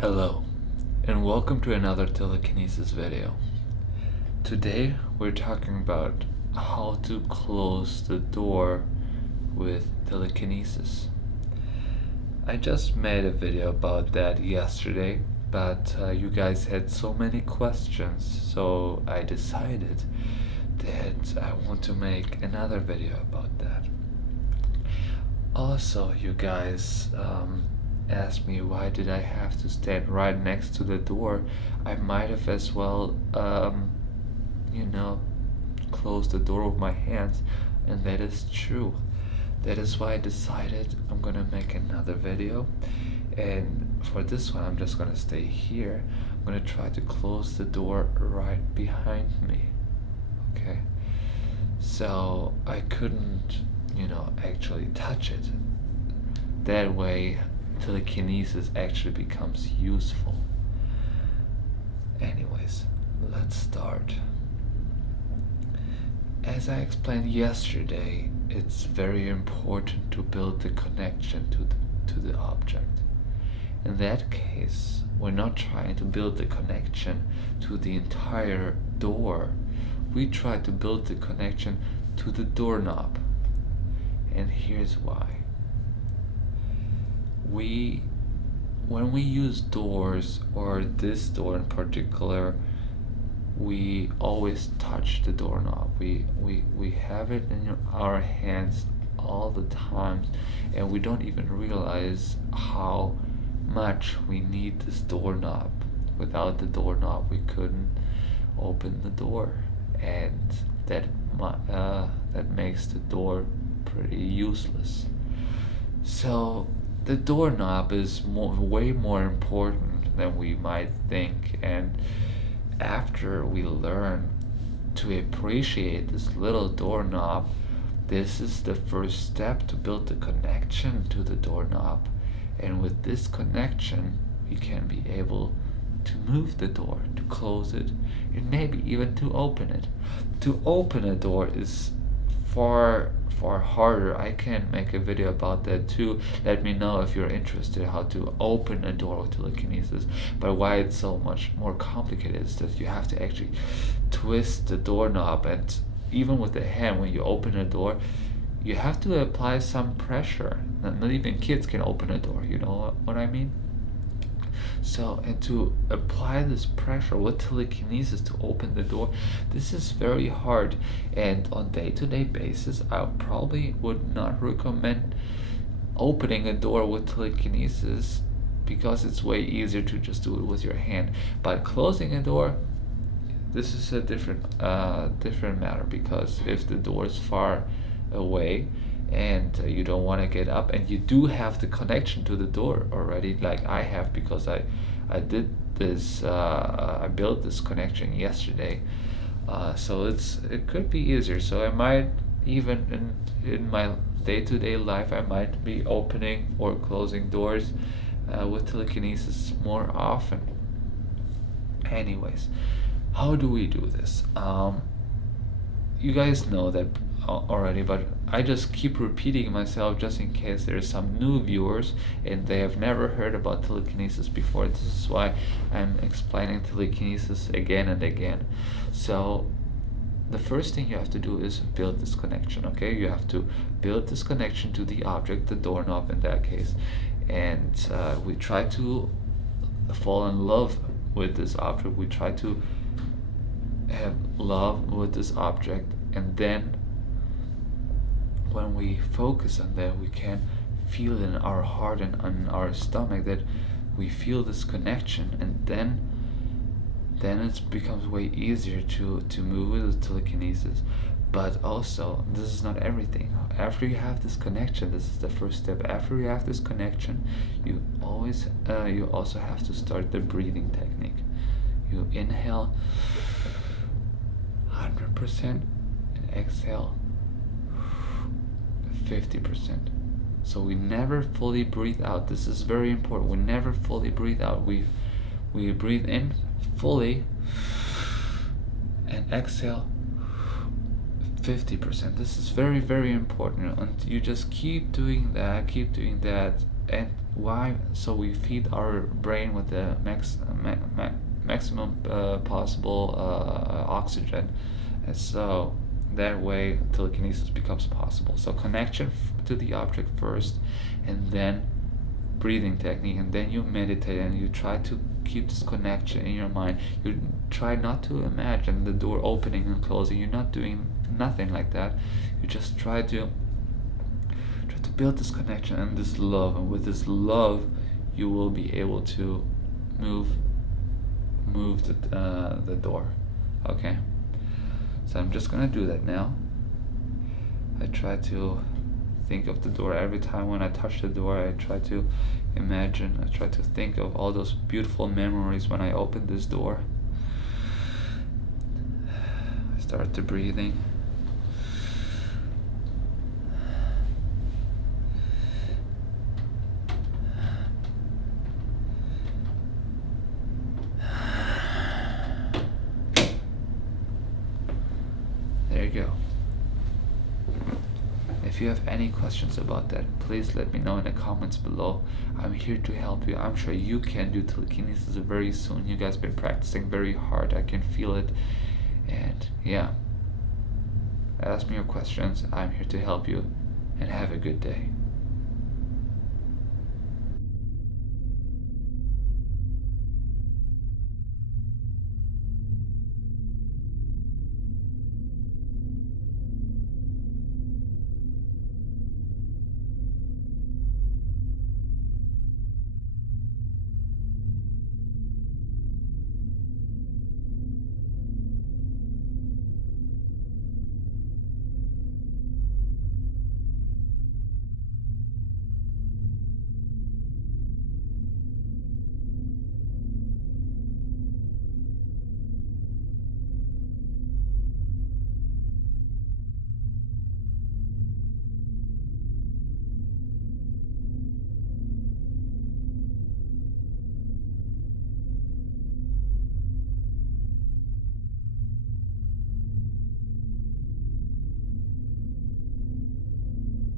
Hello, and welcome to another telekinesis video. Today we're talking about how to close the door with telekinesis. I just made a video about that yesterday, but you guys had so many questions, so I decided that I want to make another video about that. Also, you guys asked me why did I have to stand right next to the door. I might have as well close the door with my hands, and that is true. That is why I decided I'm gonna make another video, and for this one I'm just gonna stay here. I'm gonna try to close the door right behind me. Okay, so I couldn't actually touch it. That way telekinesis actually becomes useful. Anyways, let's start. As I explained yesterday, it's very important to build the connection to the object. In that case, we're not trying to build the connection to the entire door. We try to build the connection to the doorknob. And here's why. When we use doors, or this door in particular, we always touch the doorknob. We have it in our hands all the time, and we don't even realize how much we need this doorknob. Without the doorknob, we couldn't open the door, and that makes the door pretty useless. So the doorknob is way more important than we might think, and after we learn to appreciate this little doorknob, this is the first step to build the connection to the doorknob. And with this connection, we can be able to move the door, to close it, and maybe even to open it. To open a door is far harder. I can make a video about that too. Let me know if you're interested how to open a door with telekinesis. But why it's so much more complicated is that you have to actually twist the doorknob, and even with the hand, when you open a door, you have to apply some pressure. Not even kids can open a door, you know what I mean? So, and to apply this pressure with telekinesis to open the door, this is very hard. And on day-to-day basis, I probably would not recommend opening a door with telekinesis, because it's way easier to just do it with your hand. But closing a door, this is a different matter, because if the door is far away and you don't want to get up, and you do have the connection to the door already, like I have, because I did this, I built this connection yesterday, so it could be easier. So I might even in my day-to-day life, I might be opening or closing doors with telekinesis more often. Anyways, how do we do this? You guys know that already, but I just keep repeating myself just in case there's some new viewers and they have never heard about telekinesis before. This is why I'm explaining telekinesis again and again. So the first thing you have to do is build this connection. Okay, you have to build this connection to the object, the doorknob in that case, and we try to fall in love with this object. We try to have love with this object, and then when we focus on that, we can feel in our heart and on our stomach that we feel this connection, and then it becomes way easier to move with telekinesis. But also, this is not everything. After you have this connection, this is the first step. After you have this connection, you also have to start the breathing technique. You inhale 100% and exhale 50%. So we never fully breathe out. This is very important. We never fully breathe out. We breathe in fully and exhale 50%. This is very, very important, and you just keep doing that, and why? So we feed our brain with the maximum possible oxygen, and so that way telekinesis becomes possible. So connection to the object first, and then breathing technique, and then you meditate and you try to keep this connection in your mind. You try not to imagine the door opening and closing. You're not doing nothing like that. You just try to build this connection and this love, and with this love you will be able to move the door. Okay, so I'm just gonna do that now. I try to think of the door every time when I touch the door. I try to imagine, I try to think of all those beautiful memories when I opened this door. I start to breathing. There you go. If you have any questions about that, please let me know in the comments below. I'm here to help you. I'm sure you can do telekinesis very soon. You guys been practicing very hard. I can feel it. And yeah, ask me your questions. I'm here to help you, and have a good day.